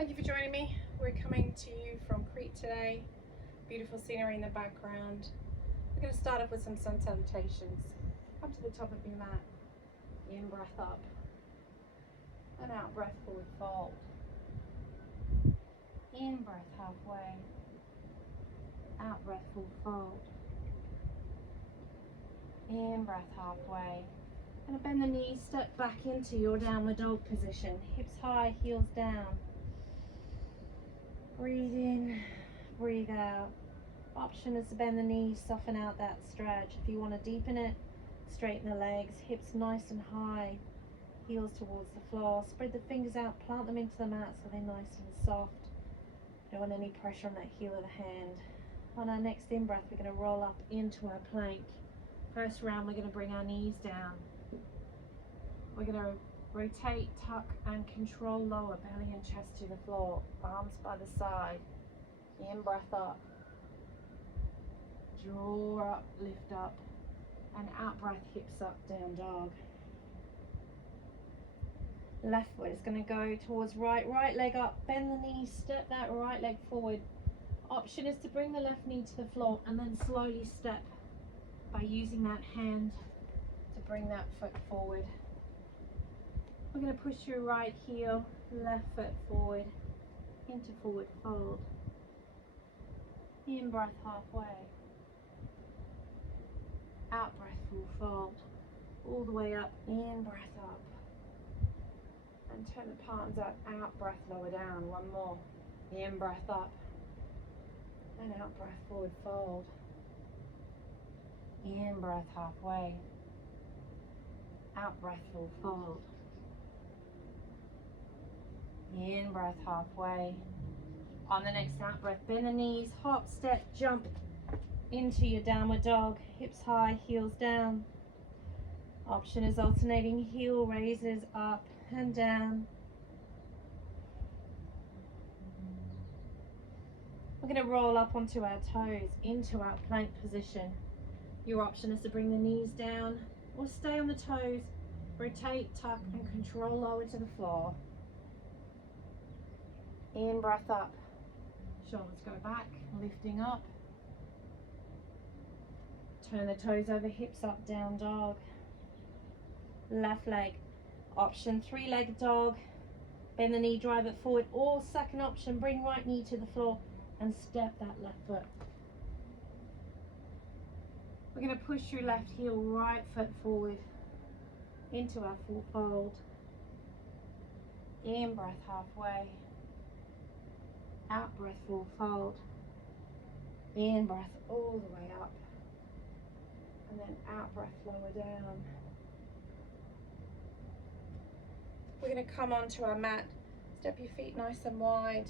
Thank you for joining me. We're coming to you from Crete today. Beautiful scenery in the background. We're going to start off with some sun salutations. Come to the top of your mat. In breath up. And out breath forward fold. In breath halfway. Out breath full fold. In breath halfway. Going to bend the knees, step back into your downward dog position. Hips high, heels down. Breathe in, breathe out. Option is to bend the knees, soften out that stretch. If you want to deepen it, straighten the legs, hips nice and high, heels towards the floor. Spread the fingers out, plant them into the mat so they're nice and soft. Don't want any pressure on that heel of the hand. On our next in-breath, we're going to roll up into our plank. First round, we're going to bring our knees down. We're going to rotate, tuck, and control lower belly and chest to the floor. Arms by the side. In breath up. Draw up, lift up. And out breath, hips up, down dog. Left foot is going to go towards right leg up. Bend the knees, step that right leg forward. Option is to bring the left knee to the floor and then slowly step by using that hand to bring that foot forward. We're going to push your right heel, left foot forward, into forward fold. In breath halfway. Out breath full fold. All the way up, in breath up. And turn the palms up, out breath lower down. One more. In breath up. And out breath forward fold. In breath halfway. Out breath full fold. In breath halfway. On the next out breath, bend the knees, hop, step, jump into your downward dog. Hips high, heels down. Option is alternating heel raises up and down. We're going to roll up onto our toes into our plank position. Your option is to bring the knees down or stay on the toes. Rotate, tuck, and control lower to the floor. In breath up. Shoulders go back, lifting up. Turn the toes over, hips up, down dog. Left leg. Option, three-legged dog. Bend the knee, drive it forward. Or second option, bring right knee to the floor and step that left foot. We're going to push your left heel, right foot forward into our full fold. In breath halfway. Out breath full fold. In breath all the way up. And then out breath lower down. We're going to come onto our mat. Step your feet nice and wide.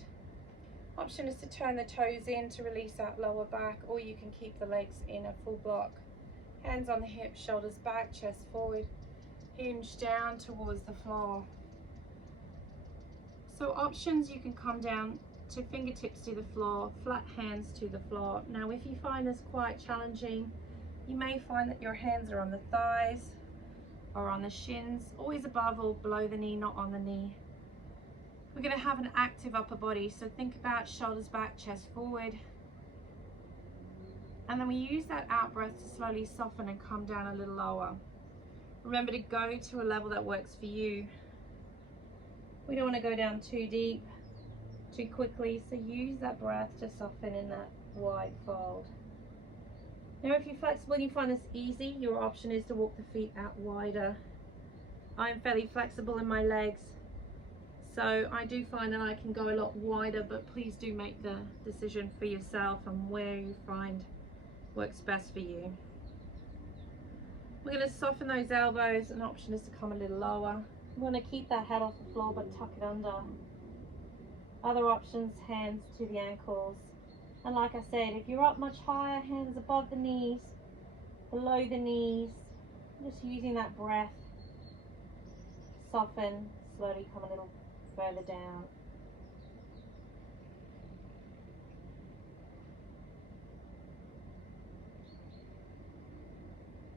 Option is to turn the toes in to release that lower back, or you can keep the legs in a full block. Hands on the hips, shoulders back, chest forward. Hinge down towards the floor. So options, you can come down to fingertips to the floor, flat hands to the floor. Now if you find this quite challenging, you may find that your hands are on the thighs or on the shins, always above or below the knee, not on the knee. We're going to have an active upper body, so think about shoulders back, chest forward. And then we use that out breath to slowly soften and come down a little lower. Remember to go to a level that works for you. We don't want to go down too deep, too quickly, so use that breath to soften in that wide fold. Now if you're flexible and you find this easy, your option is to walk the feet out wider. I'm fairly flexible in my legs, so I do find that I can go a lot wider, but please do make the decision for yourself and where you find works best for you. We're going to soften those elbows. An option is to come a little lower. We want to keep that head off the floor but tuck it under. Other options, hands to the ankles. And like I said, if you're up much higher, hands above the knees, below the knees, just using that breath, soften, slowly come a little further down.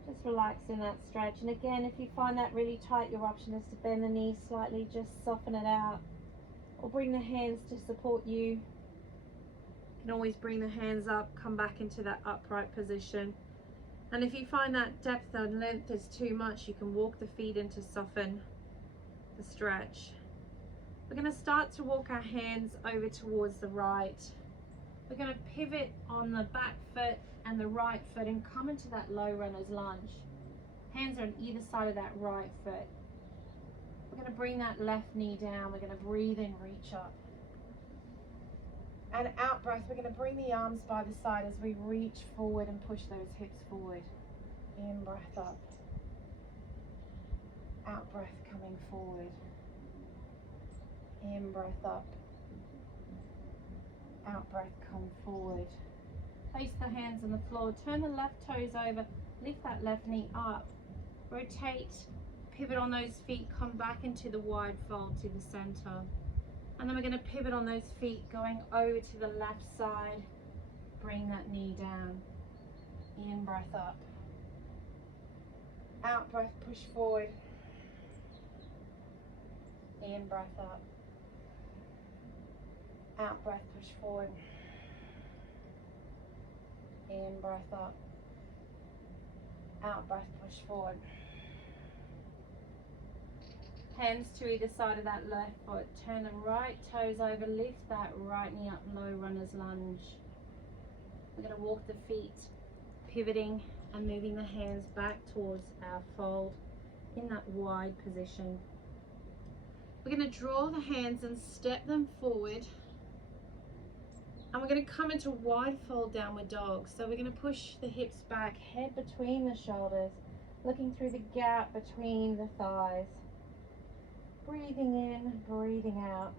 Just relax in that stretch. And again, if you find that really tight, your option is to bend the knees slightly, just soften it out. or bring the hands to support you. You can always bring the hands up, come back into that upright position. And if you find that depth and length is too much, you can walk the feet in to soften the stretch. We're going to start to walk our hands over towards the right. We're going to pivot on the back foot and the right foot and come into that low runner's lunge. Hands are on either side of that right foot. We're going to bring that left knee down. We're going to breathe in, reach up. And out breath, we're going to bring the arms by the side as we reach forward and push those hips forward. In breath up. Out breath coming forward. In breath up. Out breath, come forward. Place the hands on the floor. Turn the left toes over. Lift that left knee up. Rotate. Pivot on those feet. Come back into the wide fold to the center. And then we're going to pivot on those feet, going over to the left side. Bring that knee down. In breath up. Out breath, push forward. In breath up. Out breath, push forward. In breath up. Out breath, push forward. Hands to either side of that left foot. Turn the right toes over. Lift that right knee up, low runner's lunge. We're going to walk the feet, pivoting and moving the hands back towards our fold in that wide position. We're going to draw the hands and step them forward. And we're going to come into wide fold downward dog. So we're going to push the hips back, head between the shoulders, looking through the gap between the thighs. Breathing in, breathing out.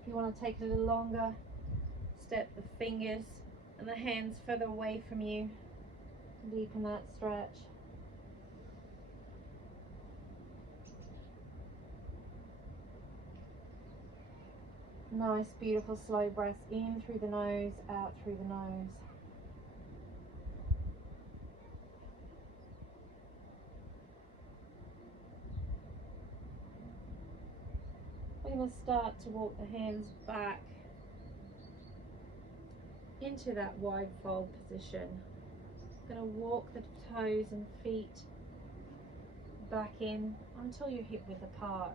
If you want to take it a little longer, step the fingers and the hands further away from you. Deepen that stretch. Nice, beautiful, slow breaths in through the nose, out through the nose. We're going to start to walk the hands back into that wide fold position. We're going to walk the toes and feet back in until you're hip width apart.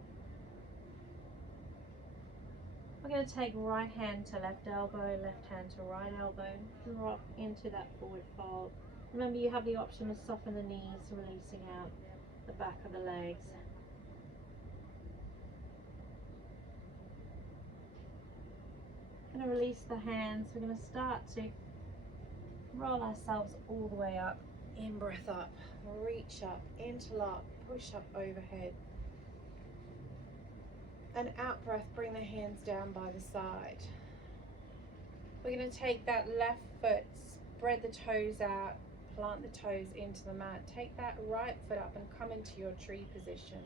We're going to take right hand to left elbow, left hand to right elbow, drop into that forward fold. Remember, you have the option to soften the knees, releasing out the back of the legs. Going to release the hands. We're going to start to roll ourselves all the way up. In breath up, reach up, interlock, push up overhead. And out breath, bring the hands down by the side. We're going to take that left foot, spread the toes out, plant the toes into the mat. Take that right foot up and come into your tree position.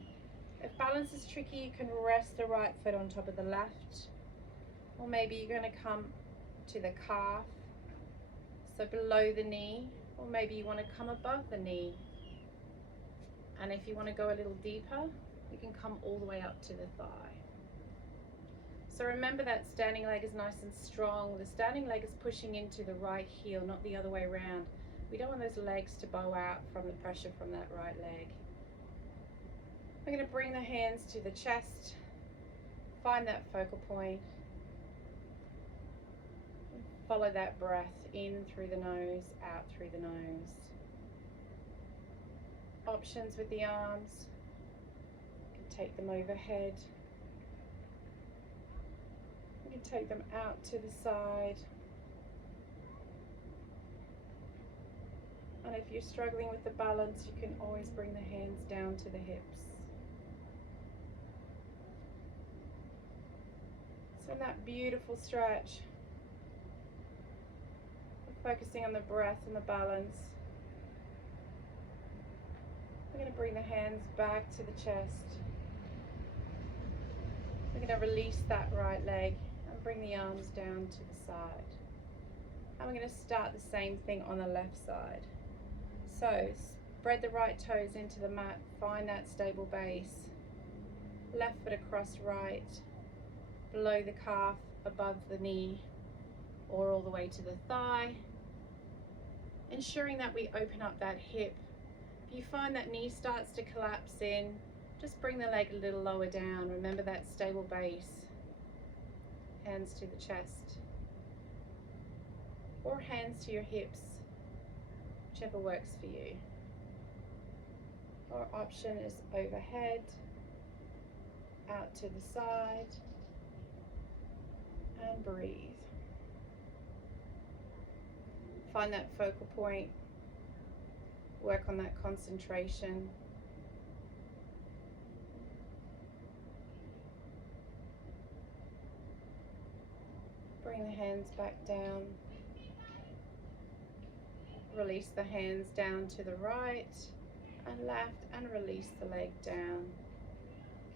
If balance is tricky, you can rest the right foot on top of the left. Or maybe you're going to come to the calf, so below the knee. Or maybe you want to come above the knee. And if you want to go a little deeper, you can come all the way up to the thigh. So remember that standing leg is nice and strong. The standing leg is pushing into the right heel, not the other way around. We don't want those legs to bow out from the pressure from that right leg. We're going to bring the hands to the chest. Find that focal point. Follow that breath in through the nose, out through the nose. Options with the arms. You can take them overhead. You can take them out to the side. And if you're struggling with the balance, you can always bring the hands down to the hips. So in that beautiful stretch, focusing on the breath and the balance. We're going to bring the hands back to the chest. We're going to release that right leg and bring the arms down to the side. And we're going to start the same thing on the left side. So Spread the right toes into the mat, find that stable base. Left foot across right, below the calf, above the knee, or all the way to the thigh. Ensuring that we open up that hip. If you find that knee starts to collapse in, just bring the leg a little lower down. Remember that stable base. Hands to the chest. Or hands to your hips, whichever works for you. Our option is overhead, out to the side, and breathe. Find that focal point, work on that concentration. Bring the hands back down. Release the hands down to the right and left, and release the leg down.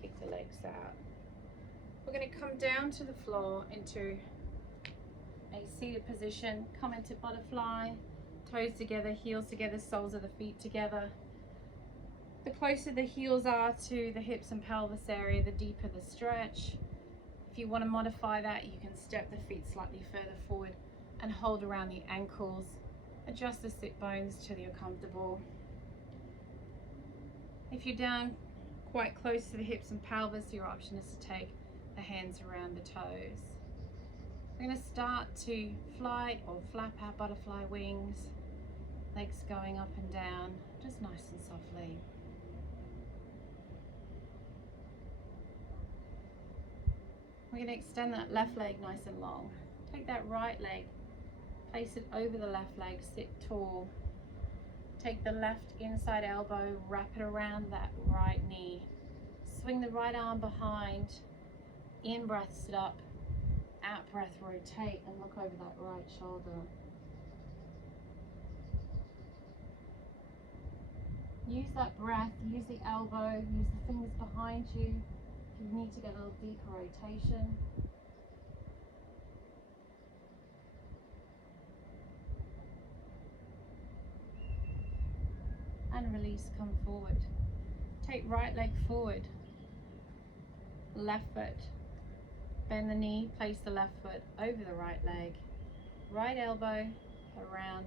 Kick the legs out. We're going to come down to the floor into a seated position. Come into butterfly, toes together, heels together, soles of the feet together. The closer the heels are to the hips and pelvis area, the deeper the stretch. If you want to modify that, you can step the feet slightly further forward and hold around the ankles. Adjust the sit bones till you're comfortable. If you're down quite close to the hips and pelvis, your option is to take the hands around the toes. We're going to start to fly or flap our butterfly wings, legs going up and down, just nice and softly. We're going to extend that left leg nice and long. Take that right leg, place it over the left leg, sit tall. Take the left inside elbow, wrap it around that right knee. Swing the right arm behind. In breath, sit up. Out breath, rotate and look over that right shoulder. Use that breath, use the elbow, use the fingers behind you. If you need to get a little deeper rotation. And release, come forward. Take right leg forward, left foot. Bend the knee, place the left foot over the right leg. Right elbow around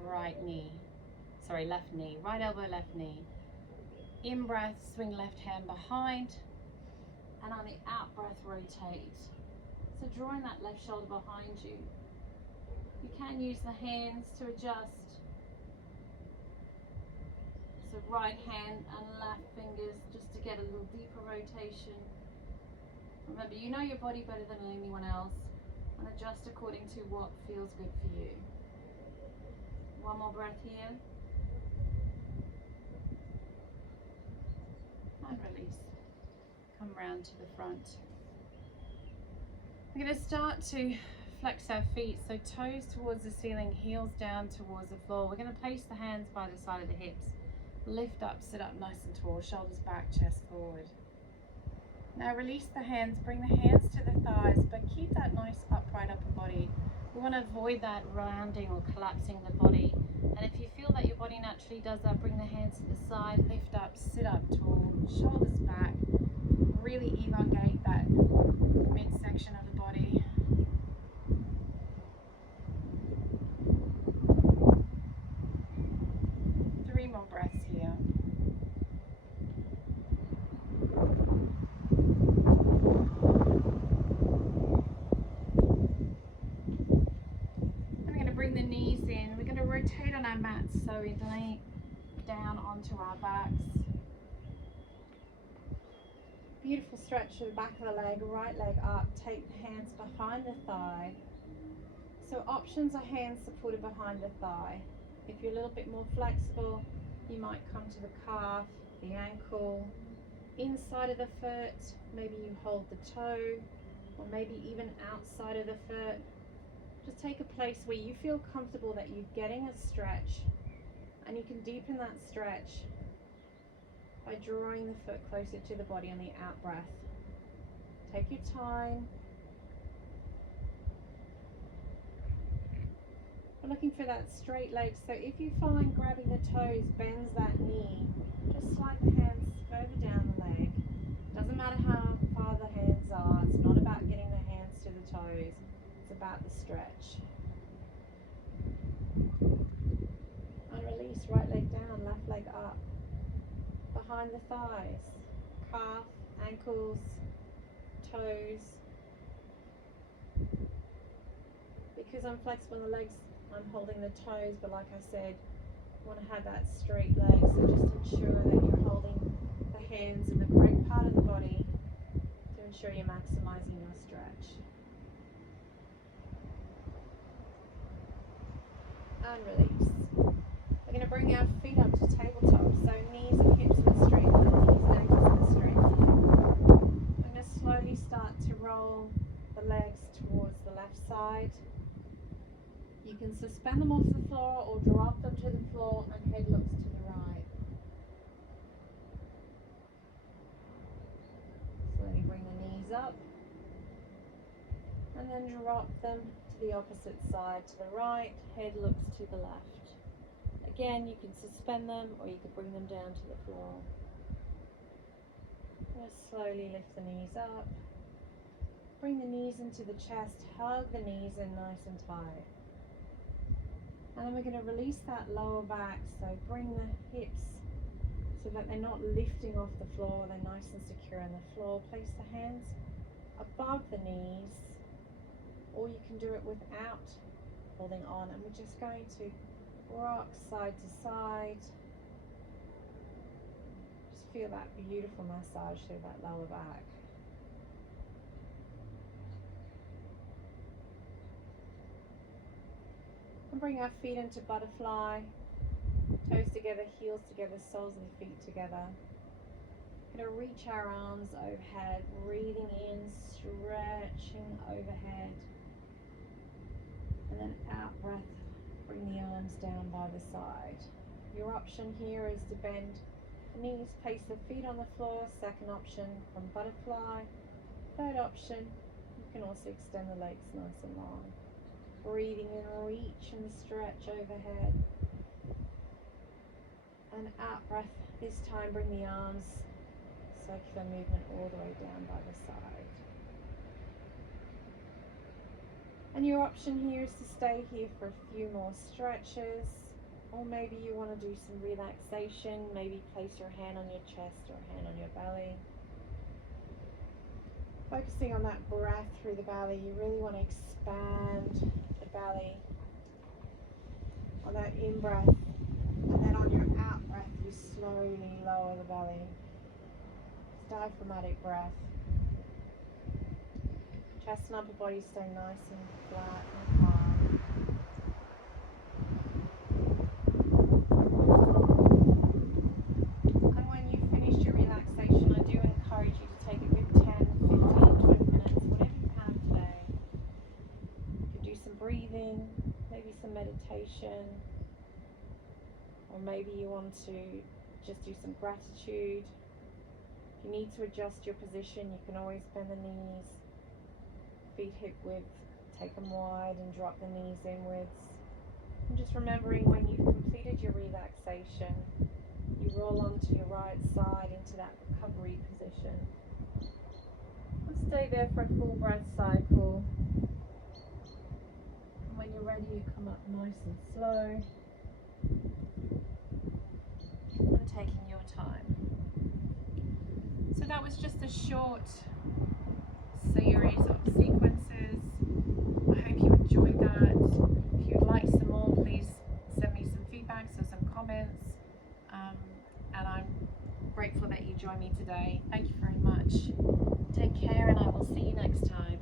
right knee. Sorry, left knee. Right elbow, left knee. In breath, swing left hand behind. And on the out breath, rotate. So drawing that left shoulder behind you. You can use the hands to adjust. So right hand and left fingers just to get a little deeper rotation. Remember, you know your body better than anyone else, and adjust according to what feels good for you. One more breath here. And release. Come round to the front. We're going to start to flex our feet, so toes towards the ceiling, heels down towards the floor. We're going to place the hands by the side of the hips. Lift up, sit up nice and tall, shoulders back, chest forward. Now release the hands, bring the hands to the thighs, but keep that nice upright upper body. We want to avoid that rounding or collapsing the body. And if you feel that your body naturally does that, bring the hands to the side, lift up, sit up tall, shoulders back. Really elongate that midsection of the body. Three more breaths here. Bring the knees in. We're going to rotate on our mats, so we lay down onto our backs. Beautiful stretch to the back of the leg, right leg up. Take the hands behind the thigh. So options are hands supported behind the thigh. If you're a little bit more flexible, you might come to the calf, the ankle, inside of the foot. Maybe you hold the toe, or maybe even outside of the foot. Just take a place where you feel comfortable that you're getting a stretch, and you can deepen that stretch by drawing the foot closer to the body on the out breath. Take your time. We're looking for that straight leg. So if you find grabbing the toes bends that knee, just slide the hands further down the leg. Doesn't matter how far the hands are. It's not about getting the hands to the toes. It's about the stretch. And release, right leg down, left leg up. Behind the thighs, calf, ankles, toes. Because I'm flexible in the legs, I'm holding the toes, but like I said, I want to have that straight leg, so just ensure that you're holding the hands in the correct part of the body to ensure you're maximizing your stretch. And release. We're going to bring our feet up to tabletop, so knees and hips in a straight line, knees and ankles in a straight line. I'm going to slowly start to roll the legs towards the left side. You can suspend them off the floor or drop them to the floor and head looks to the right. Slowly bring the knees up and then drop them to the opposite side, to the right, head looks to the left. Again, you can suspend them or you can bring them down to the floor. Just slowly lift the knees up. Bring the knees into the chest, hug the knees in nice and tight. And then we're going to release that lower back, so bring the hips so that they're not lifting off the floor, they're nice and secure on the floor. Place the hands above the knees, or you can do it without holding on. And we're just going to rock side to side. Just feel that beautiful massage through that lower back. And bring our feet into butterfly, toes together, heels together, soles of the feet together. Going to reach our arms overhead, breathing in, stretching overhead. And then out breath, bring the arms down by the side. Your option here is to bend the knees, place the feet on the floor. Second option from butterfly. Third option, you can also extend the legs nice and long. Breathing in, reach and stretch overhead. And out breath, this time bring the arms, circular movement all the way down by the side. And your option here is to stay here for a few more stretches, or maybe you want to do some relaxation. Maybe place your hand on your chest or a hand on your belly. Focusing on that breath through the belly, you really want to expand the belly on that in-breath, and then on your out-breath you slowly lower the belly. Diaphragmatic breath. Chest and upper body stay nice and flat and calm. And when you've finished your relaxation, I do encourage you to take a good 10, 15, 20 minutes, whatever you have today. You could do some breathing, maybe some meditation, or maybe you want to just do some gratitude. If you need to adjust your position, you can always bend the knees, feet hip width, take them wide and drop the knees inwards. And just remembering when you've completed your relaxation, you roll onto your right side into that recovery position. And stay there for a full breath cycle. And when you're ready, you come up nice and slow and taking your time. So that was just a short series of sequences. I hope you enjoyed that. If you'd like some more, please send me some feedback or some comments. And I'm grateful that you joined me today. Thank you very much. Take care, and I will see you next time.